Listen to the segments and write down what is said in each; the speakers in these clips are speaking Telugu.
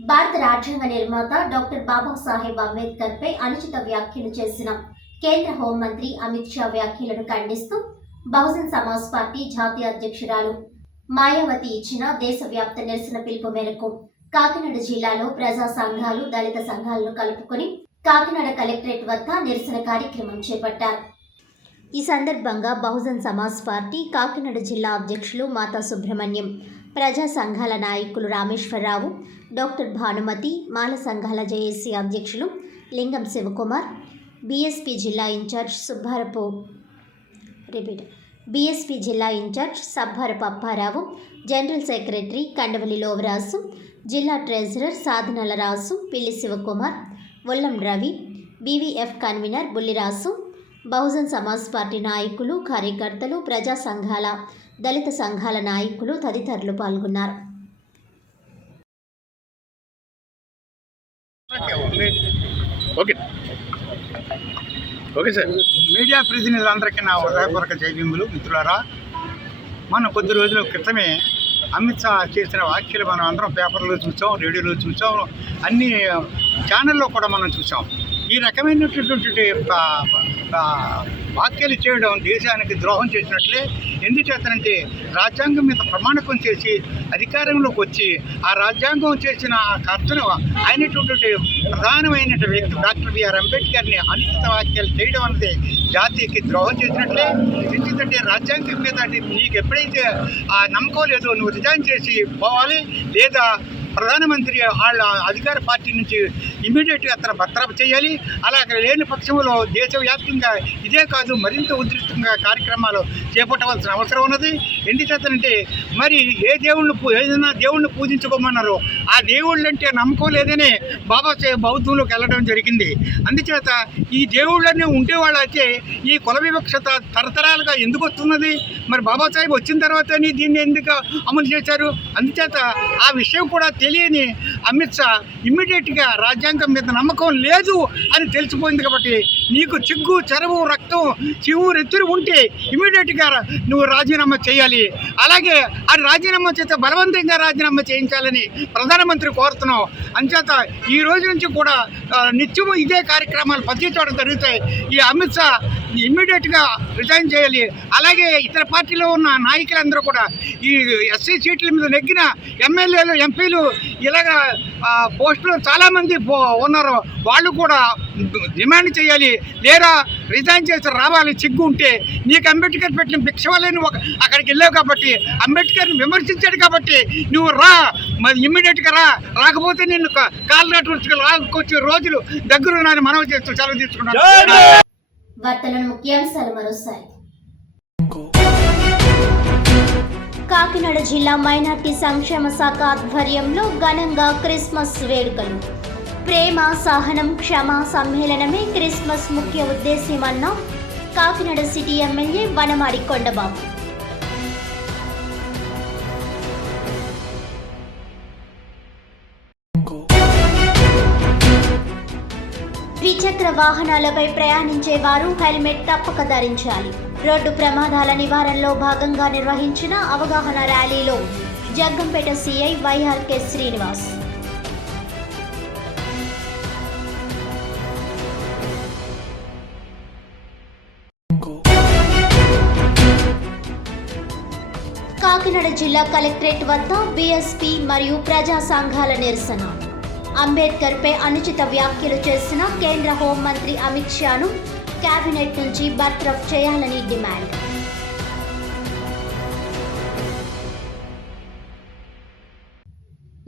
భారత రాజ్యాంగ నిర్మాత డాక్టర్ బాబాసాహెబ్ అంబేద్కర్ పై అనుచిత వ్యాఖ్యలు చేసిన కేంద్ర హోంమంత్రి అమిత్ షా వ్యాఖ్యలను ఖండిస్తూ బహుజన్ సమాజ్ పార్టీ జాతీయ అధ్యక్షురాలు మాయావతి ఇచ్చిన దేశవ్యాప్త నిరసన పిలుపు మేరకు కాకినాడ జిల్లాలో ప్రజా సంఘాలు, దళిత సంఘాలను కలుపుకొని కాకినాడ కలెక్టరేట్ వద్ద నిరసన కార్యక్రమం చేపట్టారు. ఈ సందర్భంగా బహుజన్ సమాజ్ పార్టీ కాకినాడ జిల్లా అధ్యక్షులు మాతా సుబ్రహ్మణ్యం, ప్రజా సంఘాల నాయకులు రామేశ్వరరావు, డాక్టర్ భానుమతి, మాల సంఘాల జేఏసీ అధ్యక్షులు లింగం శివకుమార్, బీఎస్పీ జిల్లా incharge Sabbarapu Apparao, general secretary Kandavali Lovaraju, జిల్లా treasurer Sadhanala Raju, Pilli Sivakumar, Ollam Ravi, BVF convener Bulliraju, Bahujan Samaj party నాయకులు, కార్యకర్తలు, ప్రజా సంఘాల, దళిత సంఘాల నాయకులు తదితరులు పాల్గొన్నారు. Okay sir. మీడియా ప్రతినిధులందరికీ నా హృదయపూర్వక జైభీములు. మిత్రులారా, మనం కొద్ది రోజుల క్రితమే అమిత్ షా చేసిన వ్యాఖ్యలు మనం అందరం పేపర్లో చూసాం, రేడియోలో చూసాం, అన్ని ఛానల్లో కూడా మనం చూసాం. ఈ రకమైనటువంటి వ్యాఖ్యలు చేయడం దేశానికి ద్రోహం చేసినట్లే. ఎందుచేతనంటే రాజ్యాంగం మీద ప్రమాణకం చేసి అధికారంలోకి వచ్చి ఆ రాజ్యాంగం చేసిన కర్తను అయినటువంటి ప్రధానమైన వ్యక్తి డాక్టర్ బిఆర్ అంబేద్కర్ని అనుచిత వ్యాఖ్యలు చేయడం అనేది జాతికి ద్రోహం చేసినట్లే. ఎందుకంటే రాజ్యాంగం మీద నీకు ఎప్పుడైతే ఆ నమ్మకం లేదో నువ్వు రిజైన్ చేసి పోవాలి, లేదా ప్రధానమంత్రి వాళ్ళ అధికార పార్టీ నుంచి ఇమీడియట్గా అతను బర్తరఫ్ చేయాలి. అలాగే లేని పక్షంలో దేశవ్యాప్తంగా ఇదే కాదు మరింత ఉధృతంగా కార్యక్రమాలు చేపట్టవలసిన అవసరం ఉన్నది. ఎందుచేతనంటే మరి ఏదైనా దేవుణ్ణి పూజించుకోమన్నారు, ఆ దేవుళ్ళు అంటే నమ్మకం లేదనే బాబాసాహెబ్ బౌద్ధంలోకి వెళ్ళడం జరిగింది. అందుచేత ఈ దేవుళ్ళనే ఉండేవాళ్ళు అయితే ఈ కుల వివక్షత తరతరాలుగా ఎందుకు వస్తున్నది? మరి బాబాసాహెబ్ వచ్చిన తర్వాతని దీన్ని ఎందుకు అమలు చేశారు? అందుచేత ఆ విషయం కూడా తెలియని అమిత్ షా ఇమ్మీడియట్గా రాజ్యాంగం మీద నమ్మకం లేదు అని తెలిసిపోయింది కాబట్టి నీకు చిగ్గు, చెరవు, రక్తం, రెత్తురు ఉంటే ఇమ్మీడియట్గా నువ్వు రాజీనామా చేయాలి. అలాగే అది రాజీనామా చేస్తే బలవంతంగా రాజీనామా చేయించాలని ప్రధానమంత్రి కోరుతున్నాం. అంచేత ఈ రోజు నుంచి కూడా నిత్యము ఇదే కార్యక్రమాలు ప్రతి చోట జరుగుతాయి. ఈ అమిత్ షా ఇమ్మీడియట్గా రిజైన్ చేయాలి. అలాగే ఇతర పార్టీలో ఉన్న నాయకులందరూ కూడా ఈ ఎస్సీ సీట్ల మీద నెగ్గిన ఎమ్మెల్యేలు, ఎంపీలు ఇలాగ పోస్టులు చాలామంది ఉన్నారు, వాళ్ళు కూడా డిమాండ్ చేయాలి, లేదా రిజైన్ చేసి రావాలి. చిగ్గు ఉంటే నీకు అంబేద్కర్ పెట్టిన భిక్ష వల్లే నువ్వు అక్కడికి వెళ్ళావు కాబట్టి, అంబేద్కర్ని విమర్శించాడు కాబట్టి నువ్వు రా, మరి ఇమ్మీడియట్గా రాకపోతే నిన్ను కాళ్ళు రాకొచ్చే రోజులు దగ్గరున్నాయని మనవి చేస్తూ సెలవు తీసుకున్నాను. వార్తలను ముఖ్యాంశాలు మరోసారి. కాకినాడ జిల్లా మైనార్టీ సంక్షేమ శాఖ ఆధ్వర్యంలో ఘనంగా క్రిస్మస్ వేడుకలు. ప్రేమ, సహనం, క్షమ సమ్మేళనమే క్రిస్మస్ ముఖ్య ఉద్దేశ్యమన్న కాకినాడ సిటీ ఎమ్మెల్యే వనమాడి కొండబాబు. ద్విచక్ర వాహనాలపై ప్రయాణించే వారు హెల్మెట్ తప్పక ధరించాలి. రోడ్డు ప్రమాదాల నివారణలో భాగంగా నిర్వహించిన అవగాహన ర్యాలీలో జగ్గంపేట సిఐ వైఆర్కే శ్రీనివాస్. కాకినాడ జిల్లా కలెక్టరేట్ వద్ద బీఎస్పీ మరియు ప్రజా సంఘాల నిరసన. అంబేద్కర్ పై అనుచిత వ్యాఖ్యలు చేసిన కేంద్ర హోంమంత్రి అమిత్ షాను కేబినెట్ నుంచి బర్తరఫ్ చేయాలని డిమాండ్.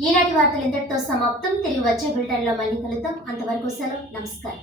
ఈనాటి వార్తలు ఇంతటితో సమాప్తం. తిరిగి వచ్చే బులెటిన్లో మళ్ళీ కలుద్దాం. అంతవరకు సెలవు. నమస్కారం.